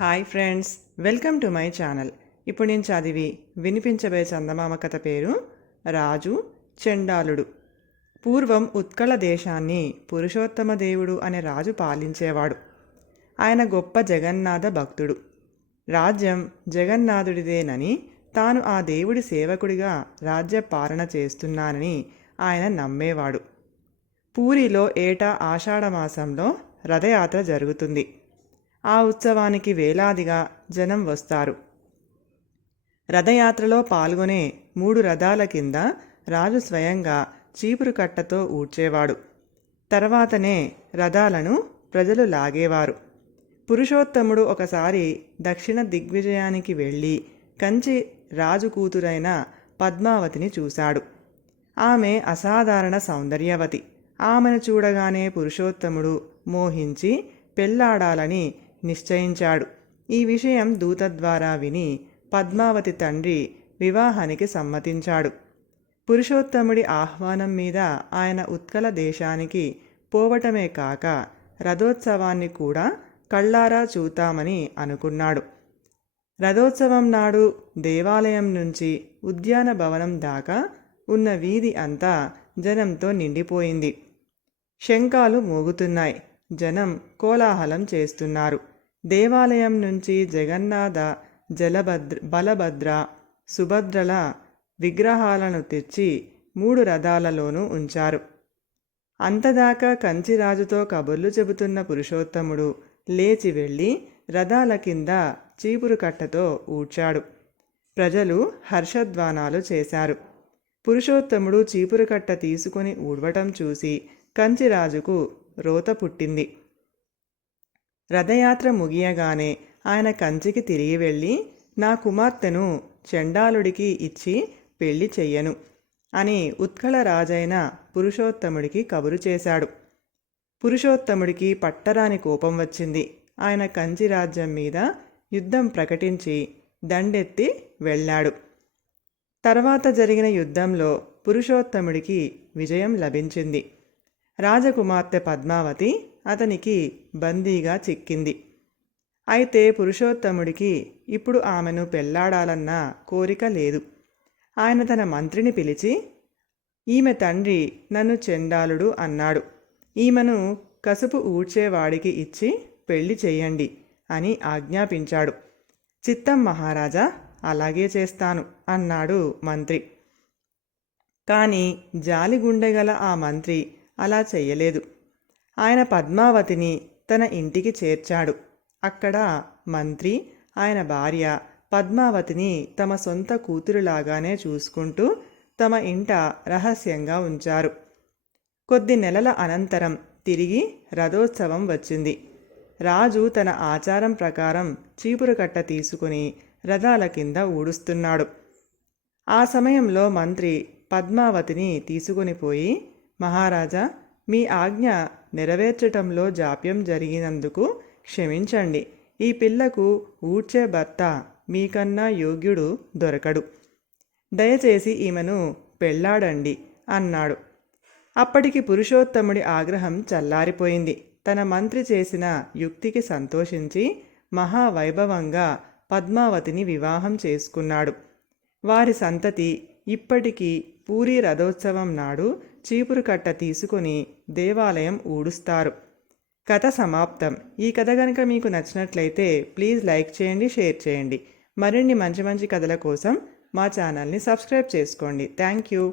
Hi friends welcome to my channel. ఇప్పుడు నేను చదివి వినిపించబోయే చందమామ కథ పేరు రాజు చెండాలుడు. పూర్వం ఉత్కళ దేశాన్ని పురుషోత్తమ దేవుడు అనే రాజు పాలించేవాడు. ఆయన గొప్ప జగన్నాథ భక్తుడు. రాజ్యం జగన్నాథుడిదేనని తాను ఆ దేవుడి సేవకుడిగా రాజ్య పాలన చేస్తున్నానని ఆయన నమ్మేవాడు. పూరిలో ఏటా ఆషాఢమాసంలో రథయాత్ర జరుగుతుంది. ఆ ఉత్సవానికి వేలాదిగా జనం వస్తారు. రథయాత్రలో పాల్గొనే మూడు రథాల కింద రాజు స్వయంగా చీపురు కట్టతో ఊడ్చేవాడు. తర్వాతనే రథాలను ప్రజలు లాగేవారు. పురుషోత్తముడు ఒకసారి దక్షిణ దిగ్విజయానికి వెళ్ళి కంచి రాజు కూతురైన పద్మావతిని చూశాడు. ఆమె అసాధారణ సౌందర్యవతి. ఆమెను చూడగానే పురుషోత్తముడు మోహించి పెళ్ళాడాలని నిశ్చయించాడు. ఈ విషయం దూత ద్వారా విని పద్మావతి తండ్రి వివాహానికి సమ్మతించాడు. పురుషోత్తముడి ఆహ్వానం మీద ఆయన ఉత్కల దేశానికి పోవటమే కాక రథోత్సవాన్ని కూడా కళ్ళారా చూతామని అనుకున్నాడు. రథోత్సవం నాడు దేవాలయం నుంచి ఉద్యాన భవనం దాకా ఉన్న వీధి అంతా జనంతో నిండిపోయింది. శంఖాలు మోగుతున్నాయి. జనం కోలాహలం చేస్తున్నారు. దేవాలయం నుంచి జగన్నాథ జలభద్ర బలభద్ర సుభద్రల విగ్రహాలను తెచ్చి మూడు రథాలలోనూ ఉంచారు. అంతదాకా కంచిరాజుతో కబుర్లు చెబుతున్న పురుషోత్తముడు లేచి వెళ్ళి రథాల కింద చీపురు కట్టతో ఊడ్చాడు. ప్రజలు హర్షధ్వానాలు చేశారు. పురుషోత్తముడు చీపురు కట్ట తీసుకుని ఊడవటం చూసి కంచిరాజుకు రోత పుట్టింది. రథయాత్ర ముగియగానే ఆయన కంచికి తిరిగి వెళ్ళి నా కుమార్తెను చండాలుడికి ఇచ్చి పెళ్ళి చెయ్యను అని ఉత్కళ రాజైన పురుషోత్తముడికి కబురు చేశాడు. పురుషోత్తముడికి పట్టరాని కోపం వచ్చింది. ఆయన కంచి రాజ్యం మీద యుద్ధం ప్రకటించి దండెత్తి వెళ్ళాడు. తర్వాత జరిగిన యుద్ధంలో పురుషోత్తముడికి విజయం లభించింది. రాజకుమార్తె పద్మావతి అతనికి బందీగా చిక్కింది. అయితే పురుషోత్తముడికి ఇప్పుడు ఆమెను పెళ్ళాడాలన్న కోరిక లేదు. ఆయన తన మంత్రిని పిలిచి ఈమె తండ్రి నన్ను చెండాలుడు అన్నాడు. ఈమెను కసుపు ఊడ్చేవాడికి ఇచ్చి పెళ్ళి చేయండి అని ఆజ్ఞాపించాడు. చిత్తం మహారాజా అలాగే చేస్తాను అన్నాడు మంత్రి. కానీ జాలిగుండెగల ఆ మంత్రి అలా చెయ్యలేదు. ఆయన పద్మావతిని తన ఇంటికి చేర్చాడు. అక్కడ మంత్రి ఆయన భార్య పద్మావతిని తమ సొంత కూతురులాగానే చూసుకుంటూ తమ ఇంట రహస్యంగా ఉంచారు. కొద్ది నెలల అనంతరం తిరిగి రథోత్సవం వచ్చింది. రాజు తన ఆచారం ప్రకారం చీపురు కట్ట తీసుకుని రథాల కింద ఊడుస్తున్నాడు. ఆ సమయంలో మంత్రి పద్మావతిని తీసుకుని పోయి మహారాజా మీ ఆజ్ఞ నెరవేర్చటంలో జాప్యం జరిగినందుకు క్షమించండి. ఈ పిల్లకు ఊడ్చే భర్త మీకన్నా యోగ్యుడు దొరకడు. దయచేసి ఈమెను పెళ్ళాడండి అన్నాడు. అప్పటికి పురుషోత్తముడి ఆగ్రహం చల్లారిపోయింది. తన మంత్రి చేసిన యుక్తికి సంతోషించి మహావైభవంగా పద్మావతిని వివాహం చేసుకున్నాడు. వారి సంతతి ఇప్పటికీ పూరి రథోత్సవం నాడు చీపురు కట్ట తీసుకొని దేవాలయం ఊడుస్తారు. కథ సమాప్తం. ఈ కథ కనుక మీకు నచ్చినట్లయితే ప్లీజ్ లైక్ చేయండి షేర్ చేయండి. మరిన్ని మంచి మంచి కథల కోసం మా ఛానల్ని సబ్స్క్రైబ్ చేసుకోండి. Thank you.